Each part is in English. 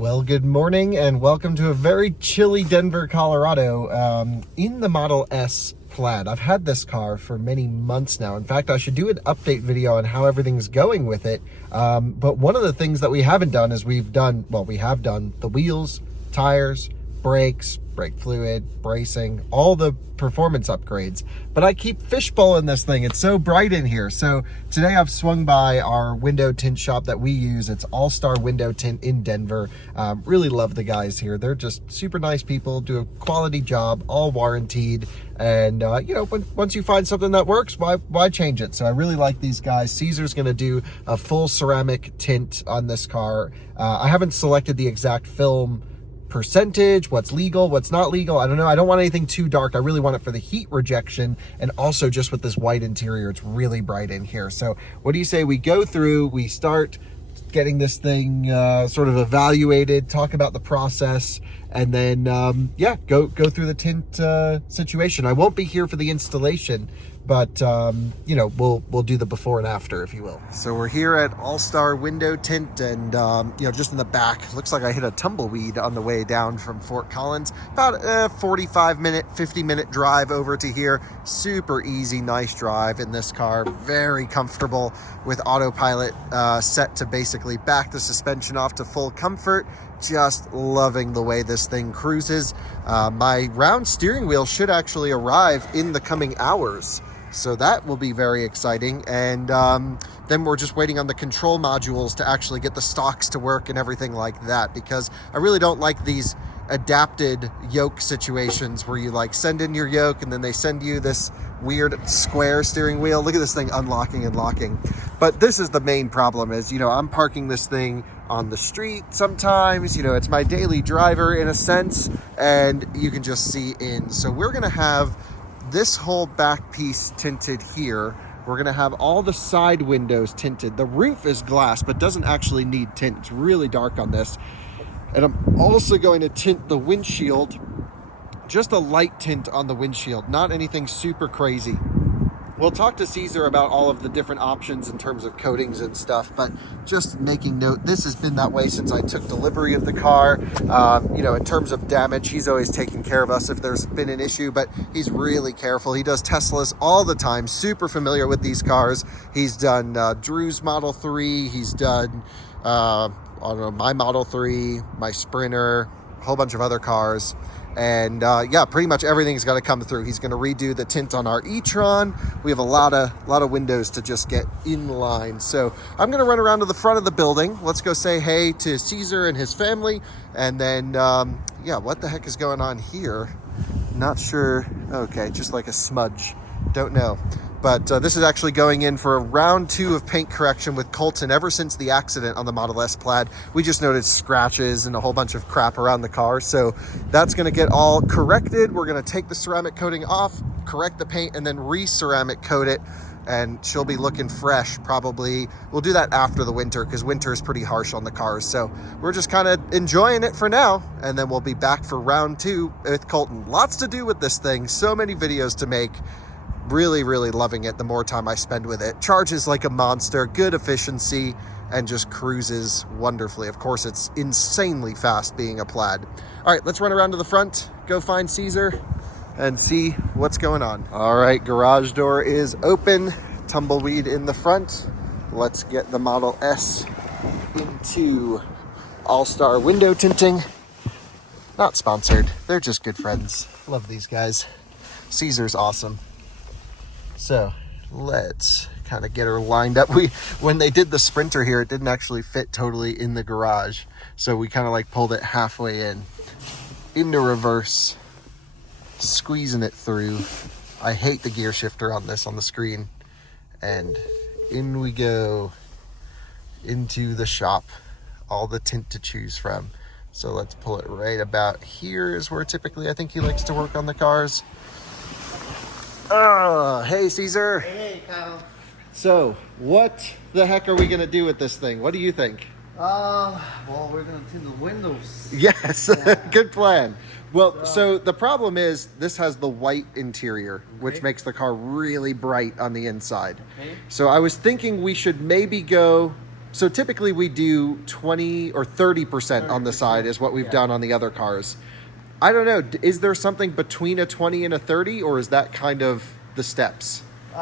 Well, good morning and welcome to a very chilly Denver, Colorado, in the Model S Plaid. I've had this car for many months now. In fact, I should do an update video on how everything's going with it. But one of the things that we haven't done is we have done the wheels, tires, brakes, brake fluid, bracing, all the performance upgrades. But I keep fishbowling this thing. It's so bright in here. So today I've swung by our window tint shop that we use. It's All-Star Window Tint in Denver. Really love the guys here. They're just super nice people, do a quality job, all warranted. And you know, once you find something that works, why change it? So I really like these guys. Caesar's gonna do a full ceramic tint on this car. I haven't selected the exact film percentage, what's legal, what's not legal. I don't know. I don't want anything too dark. I really want it for the heat rejection, and also just with this white interior, it's really bright in here. So what do you say we go through, we start getting this thing sort of evaluated, talk about the process, and then yeah, go through the tint situation. I won't be here for the installation, but you know, we'll do the before and after, if you will. So we're here at All-Star Window Tint, and you know, just in the back, looks like I hit a tumbleweed on the way down from Fort Collins. About a 45-minute, 50-minute drive over to here. Super easy, nice drive in this car. Very comfortable with autopilot set to basically back the suspension off to full comfort. Just loving the way this thing cruises. My round steering wheel should actually arrive in the coming hours, so that will be very exciting. And then we're just waiting on the control modules to actually get the stocks to work and everything like that, because I really don't like these adapted yoke situations where you like send in your yoke and then they send you this weird square steering wheel. Look at this thing unlocking and locking. But this is the main problem, is, you know, I'm parking this thing on the street sometimes, you know, it's my daily driver in a sense, and you can just see in. So we're gonna have this whole back piece tinted here. We're gonna have all the side windows tinted. The roof is glass but doesn't actually need tint. It's really dark on this. And I'm also going to tint the windshield, just a light tint on the windshield, not anything super crazy. We'll talk to Caesar about all of the different options in terms of coatings and stuff, but just making note, this has been that way since I took delivery of the car. You know, in terms of damage, he's always taken care of us if there's been an issue, but he's really careful. He does Teslas all the time, super familiar with these cars. He's done Drew's Model 3, he's done, I don't know, my Model 3, my Sprinter, a whole bunch of other cars. And yeah, pretty much everything's got to come through. He's going to redo the tint on our e-tron. We have a lot of windows to just get in line. So I'm going to run around to the front of the building. Let's go say hey to Caesar and his family. And then, yeah, what the heck is going on here? Not sure. Okay, just like a smudge. Don't know. But this is actually going in for a round 2 of paint correction with Colton. Ever since the accident on the Model S Plaid, we just noticed scratches and a whole bunch of crap around the car. So that's gonna get all corrected. We're gonna take the ceramic coating off, correct the paint, and then re-ceramic coat it. And she'll be looking fresh, probably. We'll do that after the winter, because winter is pretty harsh on the cars. So we're just kind of enjoying it for now. And then we'll be back for round 2 with Colton. Lots to do with this thing, so many videos to make. Really, really loving it the more time I spend with it. Charges like a monster, good efficiency, and just cruises wonderfully. Of course, it's insanely fast being a Plaid. All right, let's run around to the front, go find Caesar, and see what's going on. All right, garage door is open, tumbleweed in the front. Let's get the Model S into All-Star Window Tinting. Not sponsored, they're just good friends. Love these guys. Caesar's awesome. So let's kind of get her lined up. When they did the Sprinter here, it didn't actually fit totally in the garage. So we kind of like pulled it halfway in, into reverse, squeezing it through. I hate the gear shifter on this on the screen. And in we go into the shop. All the tint to choose from. So let's pull it right about here is where typically I think he likes to work on the cars. Hey Caesar. Hey Kyle. So what the heck are we gonna do with this thing? What do you think? Well, we're gonna tint the windows. Yes, good plan. Well, so the problem is this has the white interior, which makes the car really bright on the inside. Okay. So I was thinking we should maybe go So typically we do 20 or 30% on the side is what we've yeah. done on the other cars. I don't know. Is there something between a 20 and a 30, or is that kind of the steps? 20,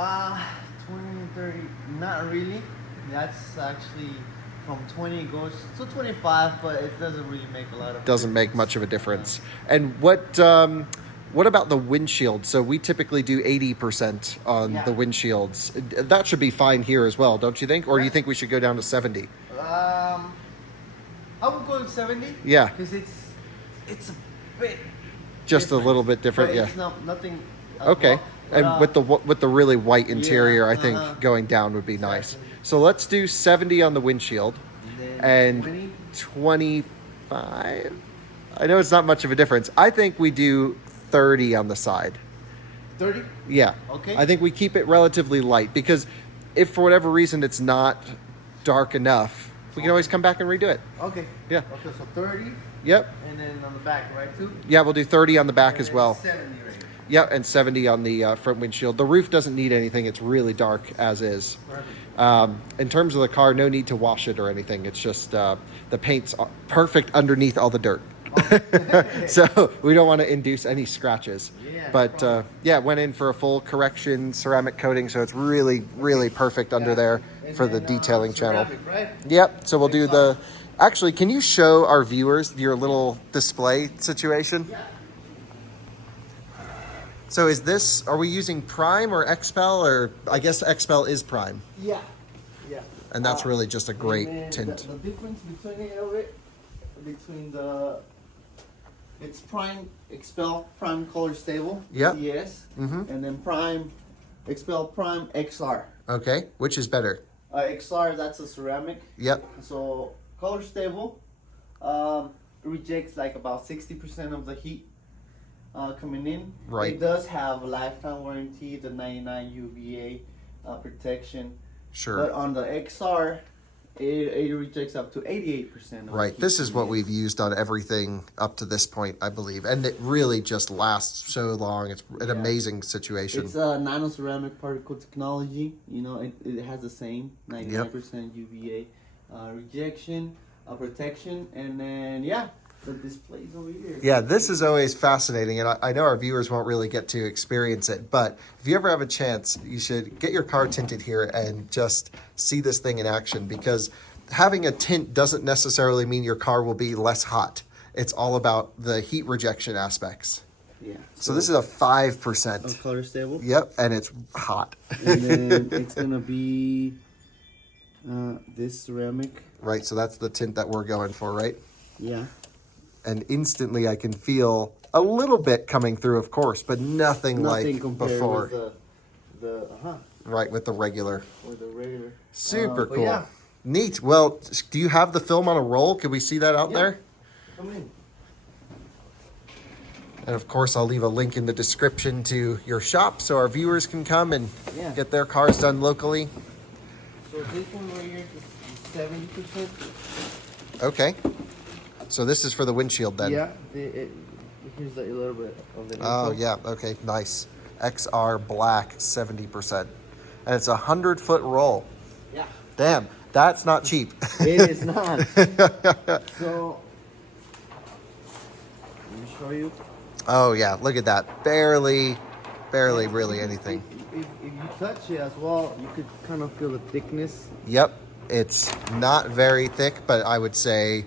30, not really. That's actually from 20 goes to 25, but it doesn't really make a lot of Doesn't make much of a difference. And what about the windshield? So we typically do 80% on the windshields. That should be fine here as well, don't you think? Or do you think we should go down to 70? I would go to 70. Yeah. Because it's a bit Just different, a little bit different, but yeah. It's nothing. Okay. Well, And with the really white interior, I think uh-huh. going down would be nice. Exactly. So let's do 70 on the windshield then and 25. I know it's not much of a difference. I think we do 30 on the side. 30. Yeah. Okay. I think we keep it relatively light because if for whatever reason it's not dark enough, we can always come back and redo it. Okay. Yeah. Okay, so 30. Yep. And then on the back, right, too? Yeah, we'll do 30 on the back And as then well. 70 right here. Yep, and 70 on the front windshield. The roof doesn't need anything. It's really dark as is. Perfect. In terms of the car, no need to wash it or anything. It's just the paint's perfect underneath all the dirt. So we don't want to induce any scratches. Yeah, But no yeah, went in for a full correction ceramic coating, so it's really, really perfect under there And for the then, detailing channel. ceramic, right? Yep, so we'll do Next the... up. Actually, can you show our viewers your little display situation? Yeah. So is this, are we using Prime or XPEL, or I guess XPEL is Prime, Yeah. Yeah. and that's really just a great and then tint. The difference between it's Prime Expel Prime Color Stable. Yep. CS. Mhm. And then Prime Expel Prime XR. Okay, which is better? XR, that's a ceramic. Yep, So Color Stable rejects like about 60% of the heat coming in. Right. It does have a lifetime warranty, the 99 UVA protection. sure. But on the XR, it rejects up to 88% of the Right, heat this is what coming in. we've used on everything up to this point, I believe, and it really just lasts so long. It's an amazing situation. It's a nano ceramic particle technology. You know, it has the same 99% UVA rejection, protection, and then the displays over here. Yeah, this is always fascinating, and I know our viewers won't really get to experience it, but if you ever have a chance, you should get your car tinted here and just see this thing in action, because having a tint doesn't necessarily mean your car will be less hot. It's all about the heat rejection aspects. Yeah. So this is a 5%. A color stable. Yep, and it's hot. And then it's gonna be this ceramic. Right, so that's the tint that we're going for, right? Yeah. And instantly I can feel a little bit coming through, of course, but nothing like compared before. with the Right, with the regular. or the regular. Super But cool. yeah. Neat. Well, do you have the film on a roll? Can we see that out Yeah. there? Come in. And of course, I'll leave a link in the description to your shop so our viewers can come and Yeah. get their cars done locally. So this one right here is 70%. Okay. So this is for the windshield then? Yeah. Here's a little bit of the Oh, info. yeah. Okay, nice. XR black, 70%. And it's a 100-foot roll. Yeah. Damn, that's not cheap. It is not. So let me show you. Oh, yeah, look at that. Barely really anything. If you touch it as well, you could kind of feel the thickness. Yep, it's not very thick, but I would say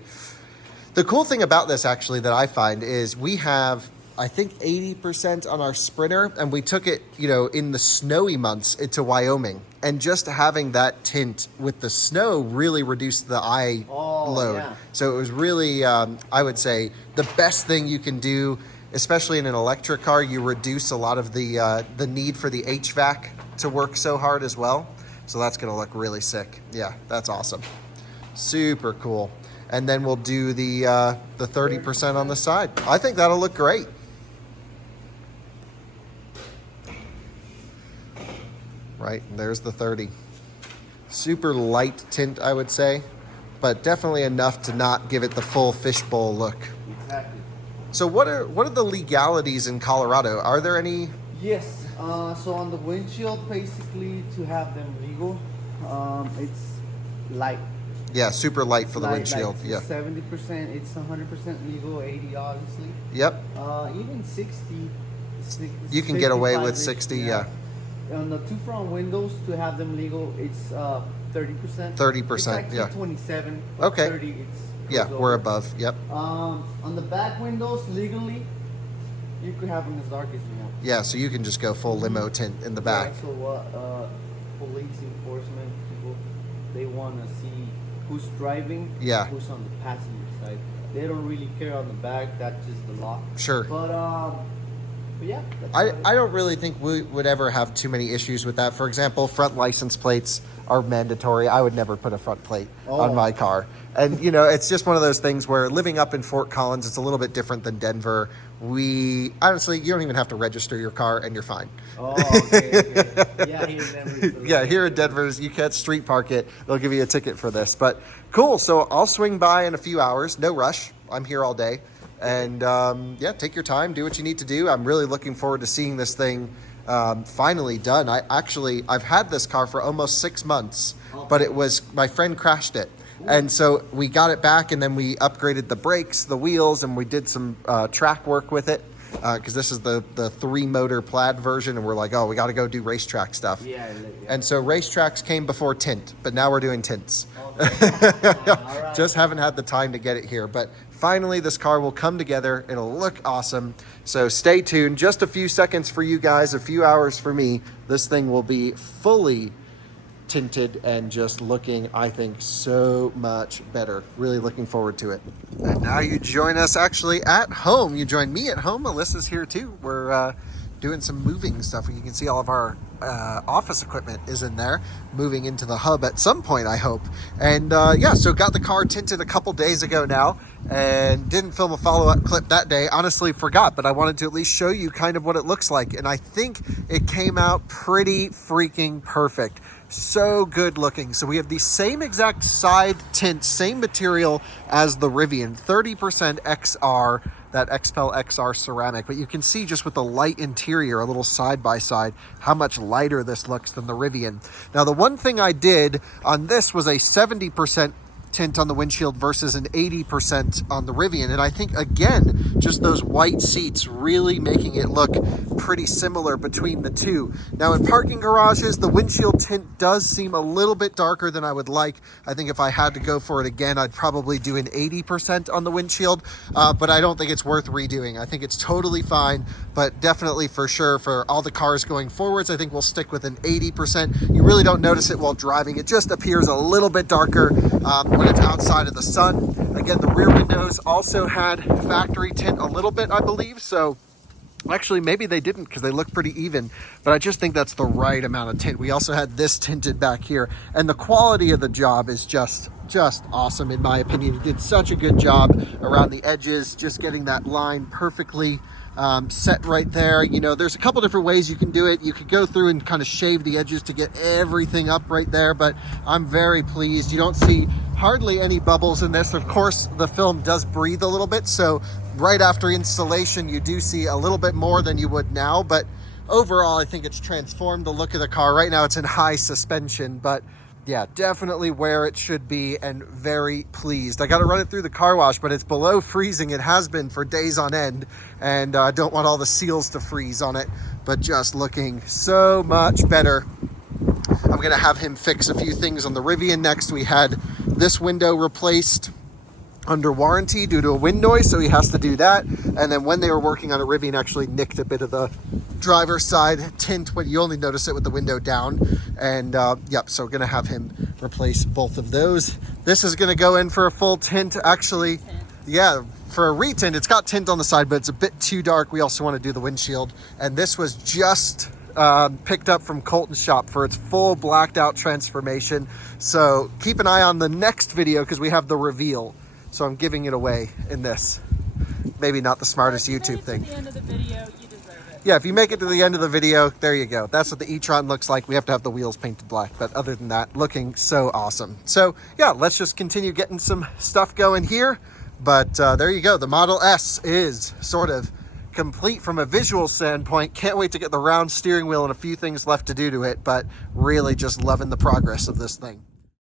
the cool thing about this actually that I find is we have, I think, 80% on our Sprinter, and we took it, you know, in the snowy months into Wyoming, and just having that tint with the snow really reduced the eye load. Yeah. So it was really, I would say, the best thing you can do, especially in an electric car. You reduce a lot of the need for the HVAC to work so hard as well. So that's gonna look really sick. Yeah, that's awesome. Super cool. And then we'll do the 30% on the side. I think that'll look great. Right, and there's the 30. Super light tint, I would say, but definitely enough to not give it the full fishbowl look. Exactly. So what are the legalities in Colorado? Are there any? Yes. So on the windshield, basically, to have them legal, it's light Yeah, super light for the windshield. Like Yeah. 70%, it's 100% legal. 80, obviously. Yep. Even 60. You can get away 55 with -ish, 60. Yeah. On the two front windows, to have them legal, it's 30%. 30%. It's actually Yeah. 27. But Okay. 30. Yeah, we're above. Yep. On the back windows, legally, you could have them as dark as you want. Yeah, so you can just go full limo tint in the back. Yeah, so police enforcement people, they want to see who's driving, Yeah. who's on the passenger side. They don't really care on the back. That's just the law. Sure. But yeah. I don't really think we would ever have too many issues with that. For example, front license plates are mandatory. I would never put a front plate on my car. And, you know, it's just one of those things where living up in Fort Collins, it's a little bit different than Denver. Honestly, you don't even have to register your car and you're fine. Oh, okay. Yeah, here in Denver. Yeah, here in Denver, you can't street park it. They'll give you a ticket for this. But cool. So I'll swing by in a few hours. No rush. I'm here all day. And yeah, take your time, do what you need to do. I'm really looking forward to seeing this thing finally done. I've had this car for almost 6 months, but my friend crashed it. And so we got it back, and then we upgraded the brakes, the wheels, and we did some track work with it. Because this is the 3-motor Plaid version, and we're like, oh, we got to go do racetrack stuff. Yeah. And so racetracks came before tint, but now we're doing tints. Okay. Just haven't had the time to get it here, but finally this car will come together. It'll look awesome. So stay tuned. Just a few seconds for you guys, a few hours for me. This thing will be fully tinted and just looking, I think, so much better. Really looking forward to it. And now you join us actually at home. You join me at home. Alyssa's here too. We're doing some moving stuff. You can see all of our office equipment is in there, moving into the hub at some point, I hope. And yeah, so got the car tinted a couple days ago now, and didn't film a follow-up clip that day. Honestly, forgot, but I wanted to at least show you kind of what it looks like. And I think it came out pretty freaking perfect. So good looking. So we have the same exact side tint, same material as the Rivian, 30% XR, that XPEL XR ceramic, but you can see just with the light interior, a little side by side, how much lighter this looks than the Rivian. Now, the one thing I did on this was a 70% tint on the windshield versus an 80% on the Rivian. And I think, again, just those white seats really making it look pretty similar between the two. Now, in parking garages, the windshield tint does seem a little bit darker than I would like. I think if I had to go for it again, I'd probably do an 80% on the windshield, but I don't think it's worth redoing. I think it's totally fine, but definitely for sure for all the cars going forwards, I think we'll stick with an 80%. You really don't notice it while driving. It just appears a little bit darker when it's outside of the sun. Again, the rear windows also had factory tint a little bit, I believe. So actually, maybe they didn't because they look pretty even, but I just think that's the right amount of tint. We also had this tinted back here, and the quality of the job is just awesome in my opinion. It did such a good job around the edges, just getting that line perfectly set right there. You know, there's a couple different ways you can do it. You could go through and kind of shave the edges to get everything up right there, but I'm very pleased. You don't see hardly any bubbles in this. Of course, the film does breathe a little bit, so right after installation you do see a little bit more than you would now, but overall I think it's transformed the look of the car. Right now it's in high suspension, but yeah, definitely where it should be, and very pleased. I got to run it through the car wash, but it's below freezing. It has been for days on end, and I don't want all the seals to freeze on it, but just looking so much better. I'm going to have him fix a few things on the Rivian next. We had this window replaced under warranty due to a wind noise, so he has to do that. And then when they were working on a Rivian, actually nicked a bit of the driver's side tint, but you only notice it with the window down. And yep, so gonna have him replace both of those. This is gonna go in for a full tint, actually. Yeah, for a retint. It's got tint on the side, but it's a bit too dark. We also want to do the windshield, and this was just picked up from Colton's shop for its full blacked out transformation. So keep an eye on the next video because we have the reveal. So I'm giving it away in this. Maybe not the smartest YouTube thing. At the end of the video, you deserve it. Yeah, if you make it to the end of the video, there you go. That's what the e-tron looks like. We have to have the wheels painted black, but other than that, looking so awesome. So yeah, let's just continue getting some stuff going here. But there you go. The Model S is sort of complete from a visual standpoint. Can't wait to get the round steering wheel and a few things left to do to it, but really just loving the progress of this thing.